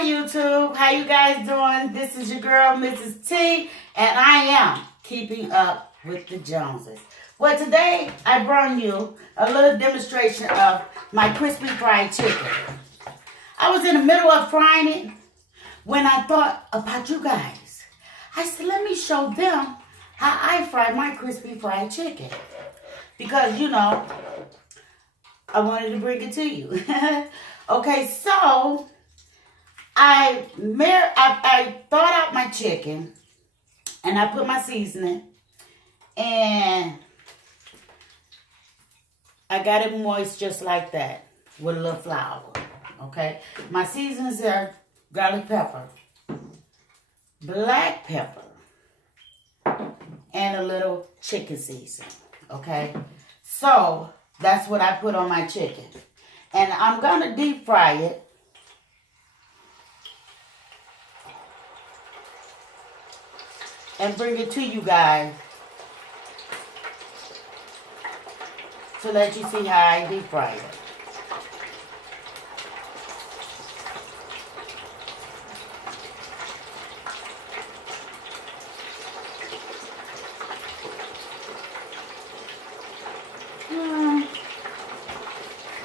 Hi YouTube, how you guys doing? This is your girl, Mrs. T, and I am keeping up with the Joneses. Well, today I brought you a little demonstration of my crispy fried chicken. I was in the middle of frying it when I thought about you guys. I said, let me show them how I fry my crispy fried chicken. Because, you know, I wanted to bring it to you. Okay, so I thawed out my chicken and I put my seasoning and I got it moist just like that with a little flour. Okay, my seasonings are garlic pepper, black pepper, and a little chicken seasoning. Okay, so that's what I put on my chicken. And I'm going to deep fry it. And bring it to you guys. To let you see how I deep fry it.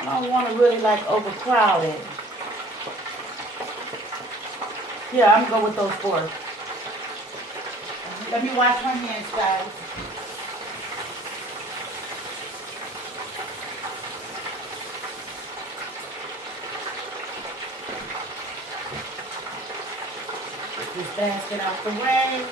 I don't want to really like overcrowd it. Yeah, I'm going to go with those four. Let me wash my hands, guys. Get this basket out the way.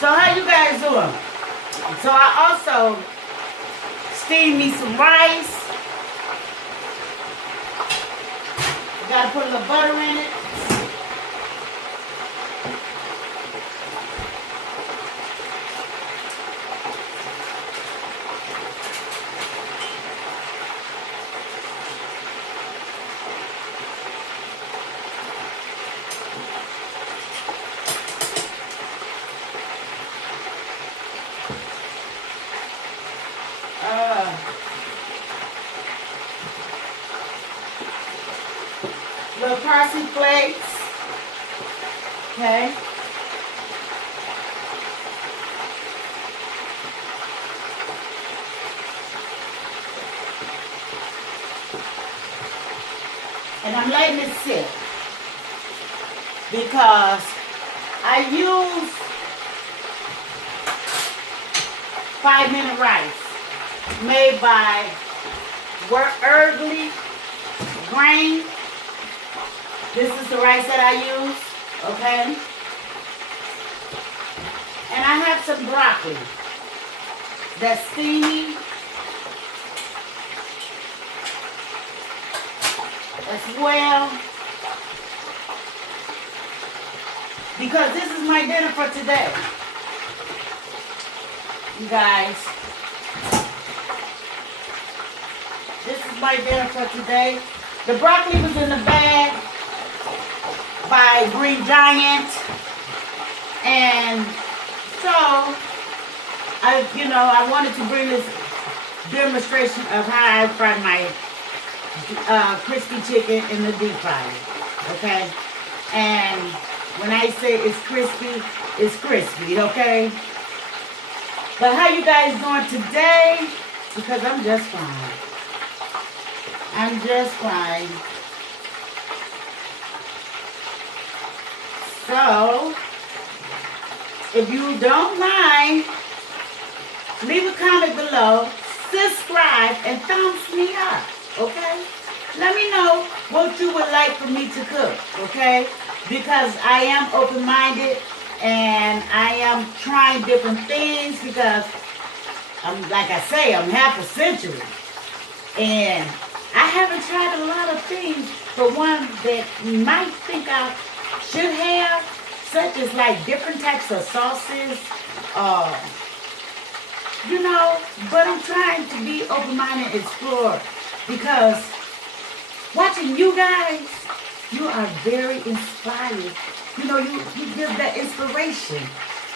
So how you guys doing? So I also steamed me some rice. Gotta put a little butter in it. Little parsley flakes, okay. And I'm letting it sit because I use 5-minute rice made by Bratzjewlery grain. This is the rice that I use, okay? And I have some broccoli that's steamy as well. Because this is my dinner for today. You guys. This is my dinner for today. The broccoli was in the bag by Green Giant, and so I wanted to bring this demonstration of how I fry my crispy chicken in the deep fryer. Okay, and when I say it's crispy, okay. But how you guys doing today? Because I'm just fine. I'm just fine. So, if you don't mind, leave a comment below, subscribe, and thumbs me up, okay? Let me know what you would like for me to cook, okay? Because I am open-minded, and I am trying different things because, like I say, I'm half a century. And I haven't tried a lot of things, but one that you might think I should have, such as like different types of sauces, but I'm trying to be open-minded and explore because watching you guys, you are very inspired. You know, you give that inspiration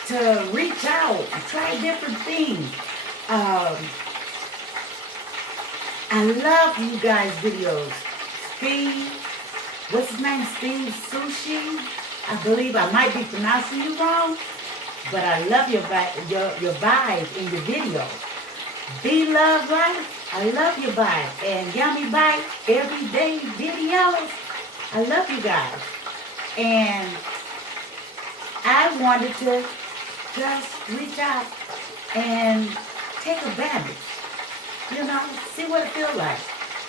to reach out, try different things. I love you guys' videos. Steve, what's his name? Steve Sushi. I believe I might be pronouncing you wrong, but I love your vibe in your videos. Be Love Life, I love your vibe. And Yummy Bite, everyday videos. I love you guys. And I wanted to just reach out and take advantage. You know, see what it feels like.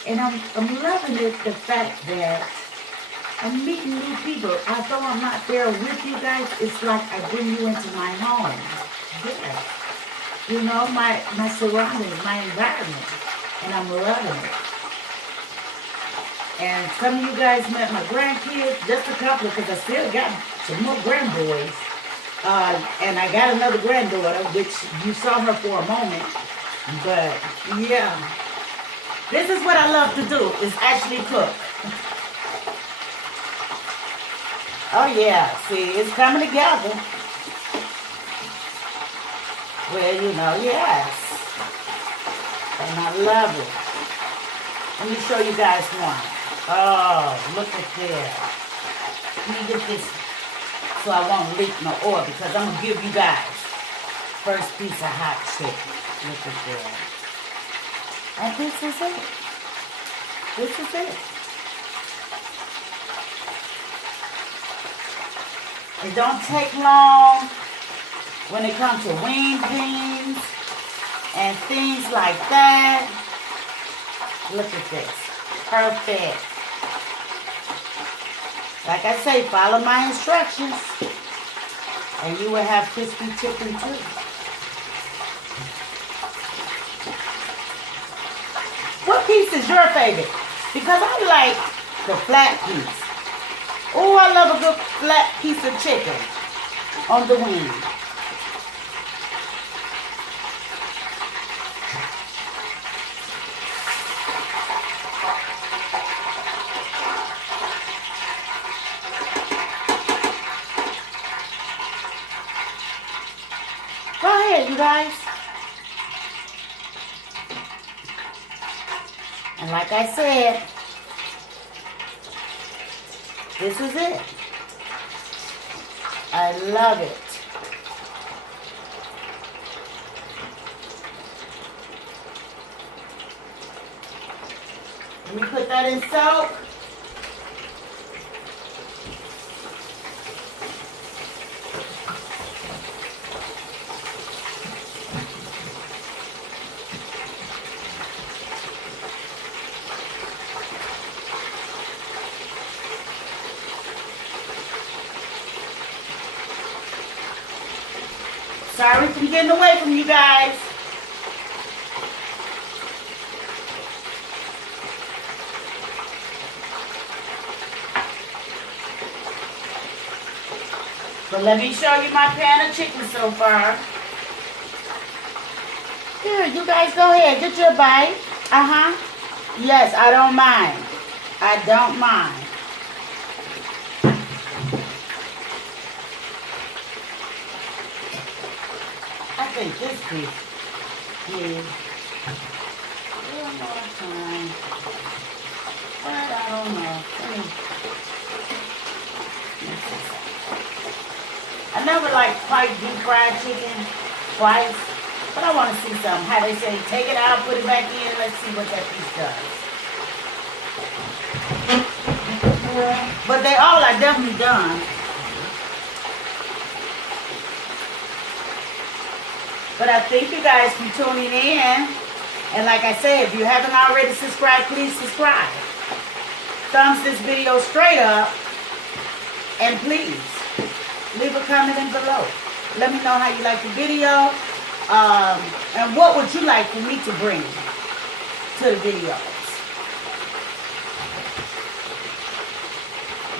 And I'm loving it, the fact that I'm meeting new people. Although I'm not there with you guys, it's like I bring you into my home. Yeah. You know, my surroundings, my environment. And I'm loving it. And some of you guys met my grandkids, just a couple, because I still got some more grandboys. And I got another granddaughter, which you saw her for a moment. But, yeah. This is what I love to do, is actually cook. Oh, yeah. See, it's coming together. Well, you know, yes. And I love it. Let me show you guys one. Oh, look at that. Let me get this so I won't leak no oil, because I'm going to give you guys first piece of hot chicken. Look at that. And this is it. This is it. It don't take long when it comes to wing beans and things like that. Look at this. Perfect. Like I say, follow my instructions and you will have crispy chicken too. What piece is your favorite? Because I like the flat piece. Oh, I love a good flat piece of chicken on the wing. Go ahead, you guys. And like I said, this is it. I love it. Let me put that in soak. Sorry for getting away from you guys. But let me show you my pan of chicken so far. Here, you guys go ahead. Get your bite. Yes, I don't mind. I don't mind. I think this piece is a little more time. But I don't know. I never like quite deep fried chicken twice. But I want to see something. How they say, take it out, put it back in. Let's see what that piece does. But they all are definitely done. But I thank you guys for tuning in. And like I said, if you haven't already subscribed, please subscribe. Thumbs this video straight up. And please, leave a comment in below. Let me know how you like the video. And what would you like for me to bring to the videos?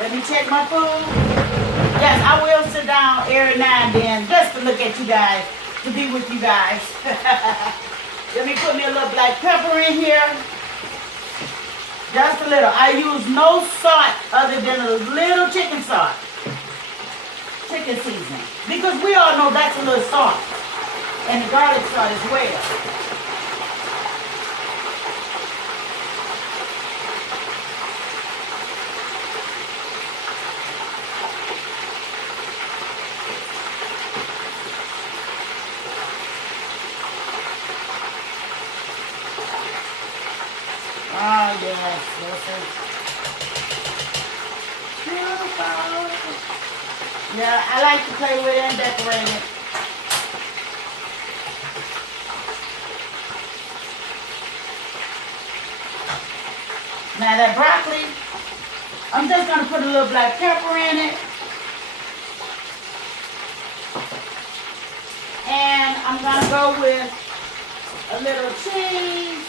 Let me check my food. Yes, I will sit down every now and then just to look at you guys. To be with you guys. Let me put me a little black pepper in here. Just a little. I use no salt other than a little chicken salt. Chicken seasoning. Because we all know that's a little salt. And the garlic salt as well. Oh, yes, this is beautiful. Yeah, I like to play with it and decorate it. Now that broccoli, I'm just going to put a little black pepper in it. And I'm going to go with a little cheese.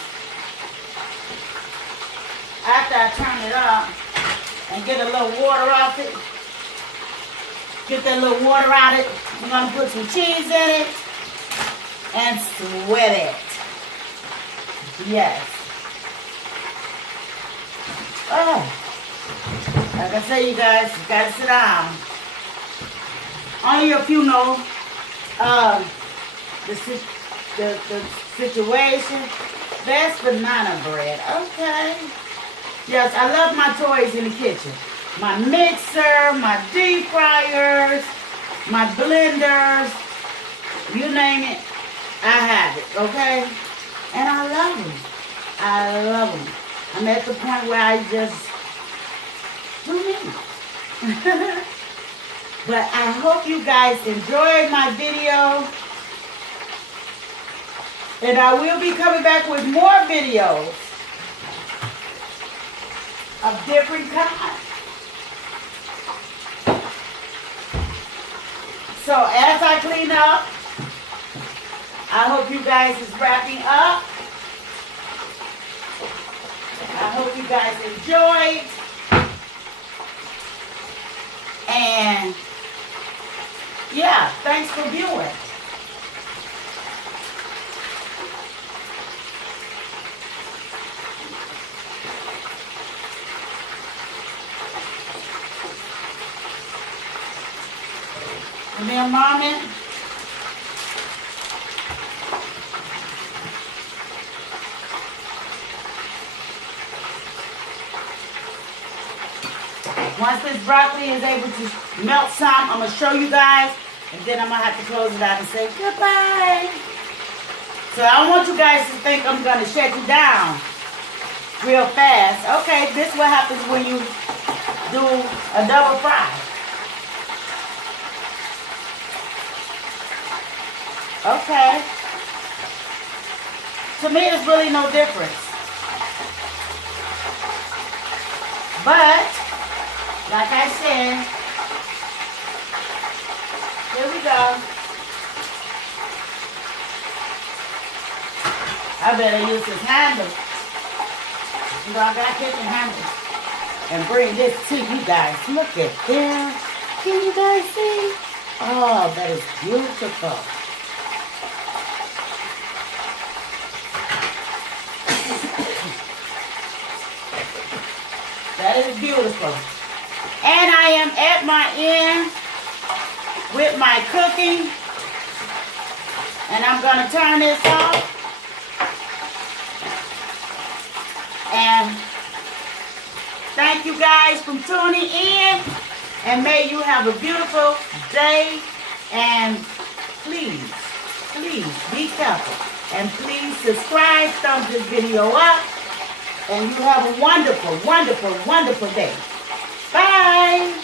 After I turn it up and get a little water off it, get that little water out of it, I'm going to put some cheese in it and sweat it. Yes. Oh, like I say, you guys, you got to sit down. Only if you know the situation. That's banana bread. Okay. Yes, I love my toys in the kitchen. My mixer, my deep fryers, my blenders, you name it, I have it, okay? And I love them. I love them. I'm at the point where I just do me. But I hope you guys enjoyed my video. And I will be coming back with more videos of different kinds. So as I clean up, I hope you guys is wrapping up. I hope you guys enjoyed. And yeah, thanks for viewing. Give me a moment. Once this broccoli is able to melt some, I'm going to show you guys, and then I'm going to have to close it out and say goodbye. So I don't want you guys to think I'm going to shut you down real fast. Okay, this is what happens when you do a double fry. Okay. To me, it's really no difference. But, like I said, here we go. I better use this handle. You know, I got kitchen handles. And bring this to you guys. Look at there. Can you guys see? Oh, that is beautiful. That is beautiful. And I am at my end with my cooking. And I'm going to turn this off. And thank you guys for tuning in. And may you have a beautiful day. And please, please be careful. And please subscribe, thumbs this video up. And you have a wonderful, wonderful, wonderful day. Bye.